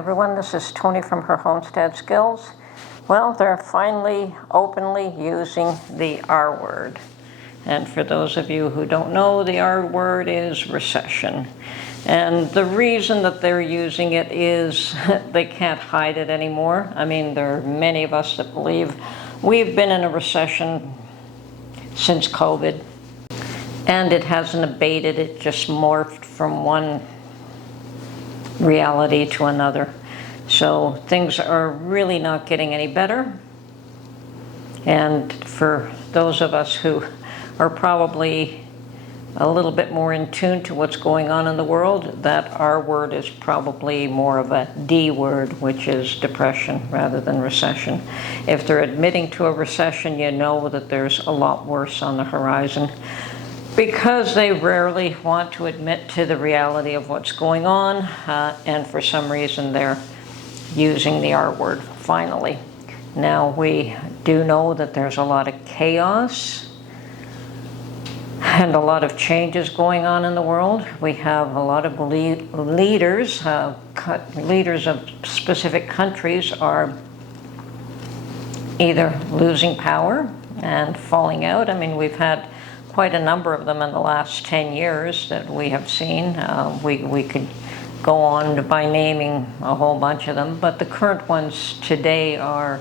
everyone. This is Tony from her Homestead Skills. Well, they're finally openly using the R word. And for those of you who don't know, the R word is recession. And the reason that they're using it is they can't hide it anymore. I mean, there are many of us that believe we've been in a recession since COVID, and it hasn't abated. It just morphed from one reality to another. So things are really not getting any better. And for those of us who are probably a little bit more in tune to what's going on in the world, that R word is probably more of a D word, which is depression rather than recession. If they're admitting to a recession, you know that there's a lot worse on the horizon, because they rarely want to admit to the reality of what's going on, and for some reason they're using the R word finally. Now, we do know that there's a lot of chaos and a lot of changes going on in the world. We have a lot of leaders of specific countries are either losing power and falling out. I mean, we've had quite a number of them in the last 10 years that we have seen. We could go on by naming a whole bunch of them, but the current ones today are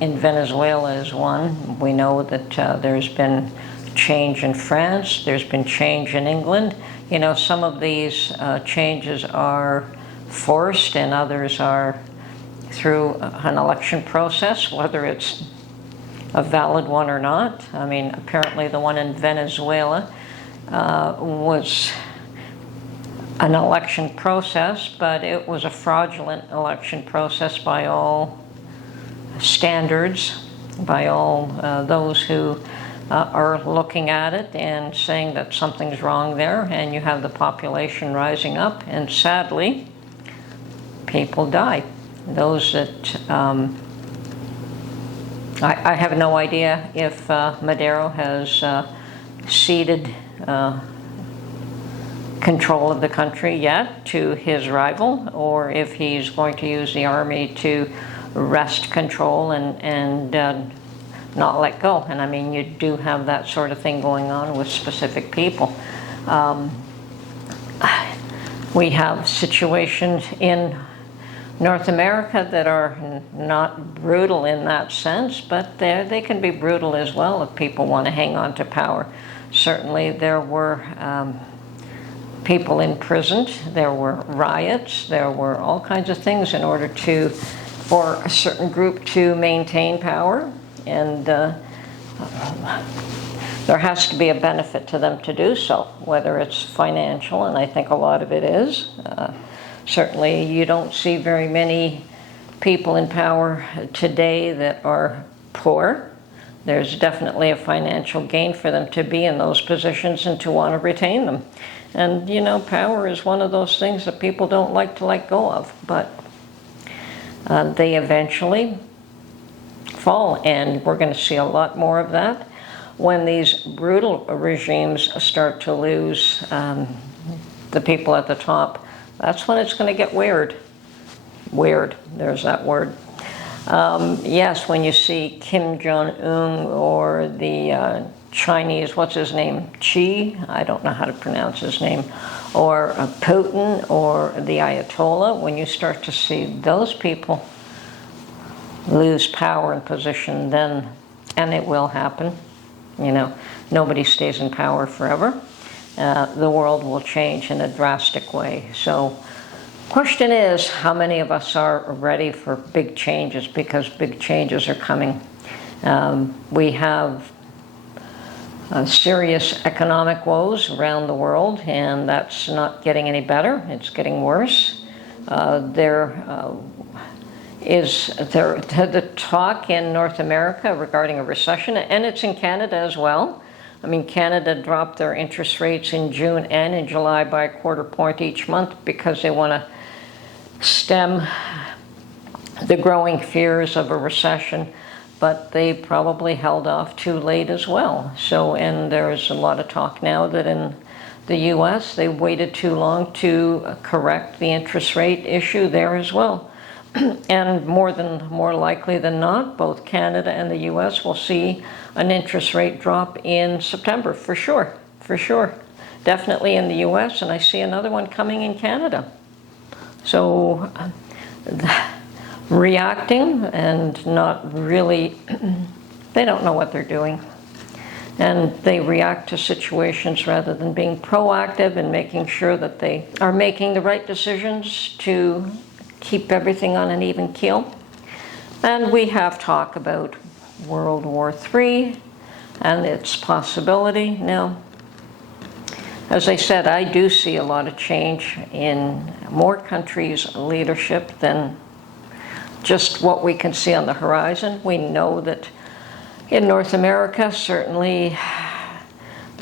in Venezuela is one. We know that there's been change in France, there's been change in England. You know, some of these changes are forced and others are through an election process, whether it's a valid one or not. I mean, apparently the one in Venezuela was an election process, but it was a fraudulent election process by all standards, by all those who are looking at it and saying that something's wrong there, and you have the population rising up, and sadly, people die. Those that I have no idea if Maduro has ceded control of the country yet to his rival, or if he's going to use the army to wrest control and not let go. And I mean, you do have that sort of thing going on with specific people. We have situations in North America that are not brutal in that sense, but they can be brutal as well if people want to hang on to power. Certainly there were people imprisoned, there were riots, there were all kinds of things in order for a certain group to maintain power, and there has to be a benefit to them to do so, whether it's financial, and I think a lot of it is. Certainly, you don't see very many people in power today that are poor. There's definitely a financial gain for them to be in those positions and to want to retain them. And, you know, power is one of those things that people don't like to let go of, but they eventually fall, and we're going to see a lot more of that when these brutal regimes start to lose the people at the top. That's when it's going to get weird. Weird, there's that word. Yes, when you see Kim Jong-un or the Chinese, what's his name? Xi? I don't know how to pronounce his name. Or Putin or the Ayatollah, when you start to see those people lose power and position, then, and it will happen, you know, nobody stays in power forever. The world will change in a drastic way. So, question is, how many of us are ready for big changes, because big changes are coming. We have serious economic woes around the world, and that's not getting any better. It's getting worse. There is the talk in North America regarding a recession, and it's in Canada as well. I mean, Canada dropped their interest rates in June and in July by a quarter point each month because they want to stem the growing fears of a recession, but they probably held off too late as well. So, and there's a lot of talk now that in the US, they waited too long to correct the interest rate issue there as well. And more likely than not, both Canada and the US will see an interest rate drop in September, for sure, for sure. Definitely in the US, and I see another one coming in Canada. So reacting and not really, they don't know what they're doing. And they react to situations rather than being proactive and making sure that they are making the right decisions to keep everything on an even keel. And we have talk about World War III and its possibility. Now, as I said, I do see a lot of change in more countries' leadership than just what we can see on the horizon. We know that in North America, certainly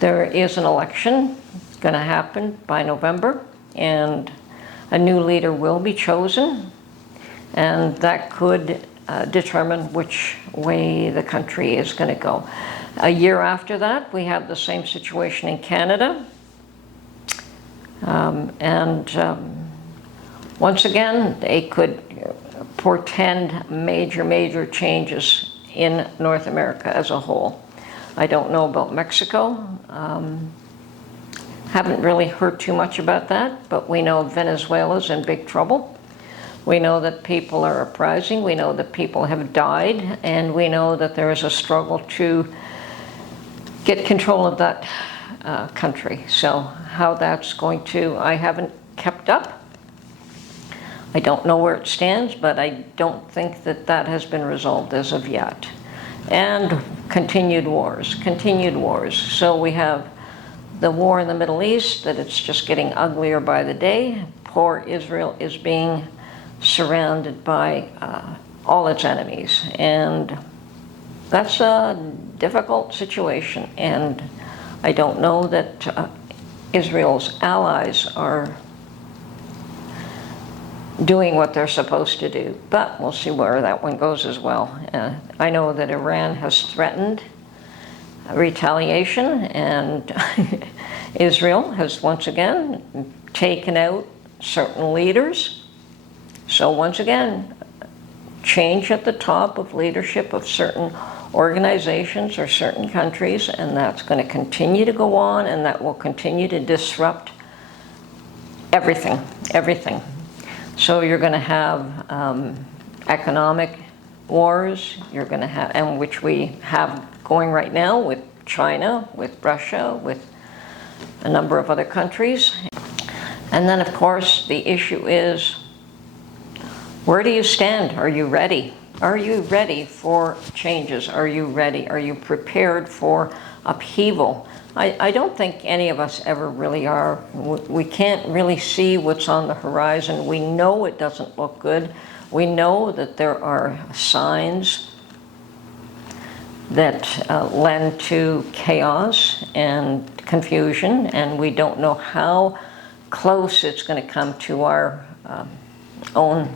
there is an election going to happen by November, and a new leader will be chosen, and that could determine which way the country is going to go. A year after that, we have the same situation in Canada. Once again, they could portend major changes in North America as a whole. I don't know about Mexico. Haven't really heard too much about that, but we know Venezuela's in big trouble. We know that people are uprising. We know that people have died, and we know that there is a struggle to get control of that country. So how that's going to, I haven't kept up. I don't know where it stands, but I don't think that that has been resolved as of yet. And continued wars. So we have the war in the Middle East, that it's just getting uglier by the day. Poor Israel is being surrounded by all its enemies. And that's a difficult situation. And I don't know that Israel's allies are doing what they're supposed to do, but we'll see where that one goes as well. I know that Iran has threatened retaliation, and Israel has once again taken out certain leaders. So once again, change at the top of leadership of certain organizations or certain countries, and that's going to continue to go on, and that will continue to disrupt everything. So you're going to have economic wars, you're going to have, and which we have going right now with China, with Russia, with a number of other countries. And then, of course, the issue is, where do you stand? Are you ready? Are you ready for changes? Are you ready? Are you prepared for upheaval? I don't think any of us ever really are. We can't really see what's on the horizon. We know it doesn't look good. We know that there are signs that lend to chaos and confusion, and we don't know how close it's going to come to our own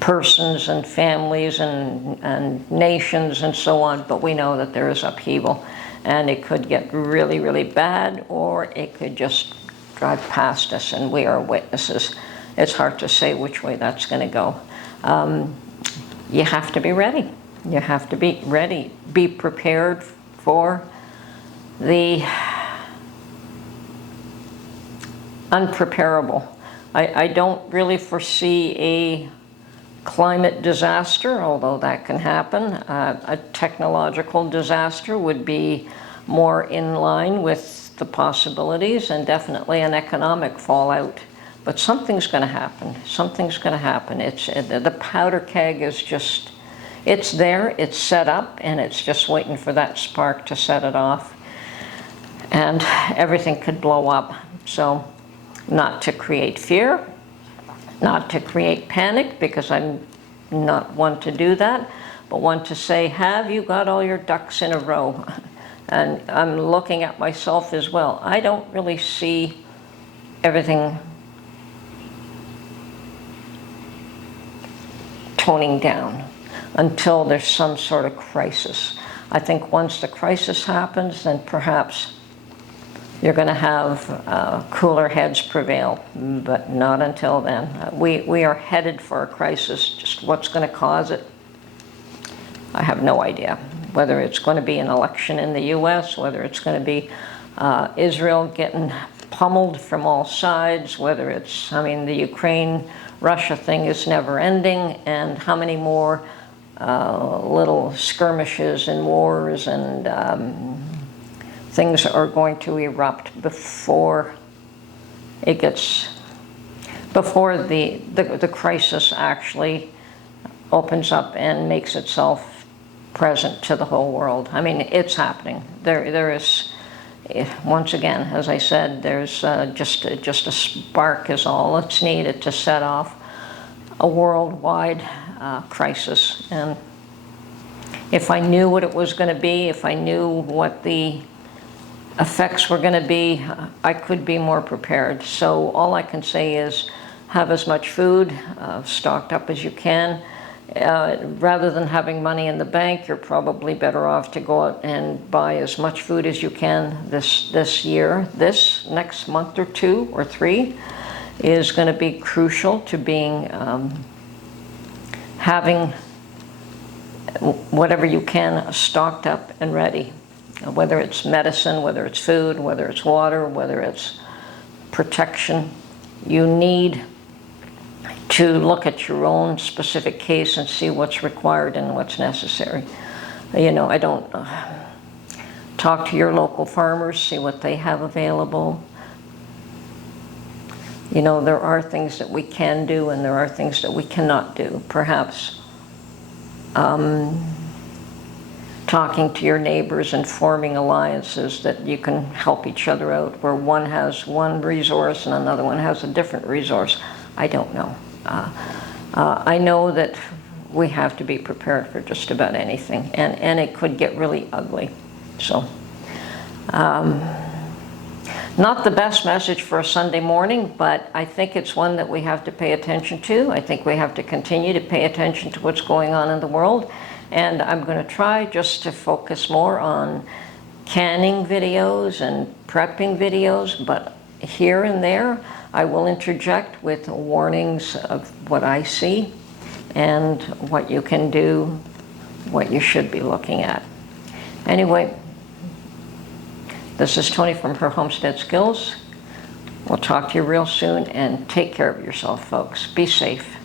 persons and families and nations and so on, but we know that there is upheaval, and it could get really bad, or it could just drive past us, and we are witnesses. It's hard to say which way that's going to go. You have to be ready. You have to be ready. Be prepared for the unpreparable. I don't really foresee a climate disaster, although that can happen. A technological disaster would be more in line with the possibilities, and definitely an economic fallout. But something's going to happen. Something's going to happen. The powder keg is just, it's there, it's set up, and it's just waiting for that spark to set it off. And everything could blow up. So, not to create fear, not to create panic, because I'm not one to do that, but one to say, have you got all your ducks in a row? And I'm looking at myself as well. I don't really see everything toning down until there's some sort of crisis. I think once the crisis happens, then perhaps you're going to have cooler heads prevail, but not until then. We are headed for a crisis. Just what's going to cause it, I have no idea. Whether it's going to be an election in the U.S., whether it's going to be Israel getting pummeled from all sides, whether it's, I mean, the Ukraine-Russia thing is never ending, and how many more little skirmishes and wars and things are going to erupt before it gets, before the crisis actually opens up and makes itself present to the whole world. I mean, it's happening. There is, once again, as I said, there's just a spark is all that's needed to set off a worldwide crisis. And if I knew what it was going to be, if I knew what the effects were going to be, I could be more prepared. So all I can say is have as much food stocked up as you can. Rather than having money in the bank, you're probably better off to go out and buy as much food as you can this year. This next month or 2 or 3 is going to be crucial to being having whatever you can stocked up and ready. Whether it's medicine, whether it's food, whether it's water, whether it's protection, you need to look at your own specific case and see what's required and what's necessary. You know, I don't talk to your local farmers, see what they have available. You know, there are things that we can do and there are things that we cannot do. Perhaps talking to your neighbors and forming alliances that you can help each other out, where one has one resource and another one has a different resource. I don't know. I know that we have to be prepared for just about anything, and it could get really ugly. So, not the best message for a Sunday morning, but I think it's one that we have to pay attention to. I think we have to continue to pay attention to what's going on in the world, and I'm going to try just to focus more on canning videos and prepping videos, but here and there I will interject with warnings of what I see and what you can do, what you should be looking at. Anyway, this is Tony from Her Homestead Skills. We'll talk to you real soon, and take care of yourself, folks. Be safe.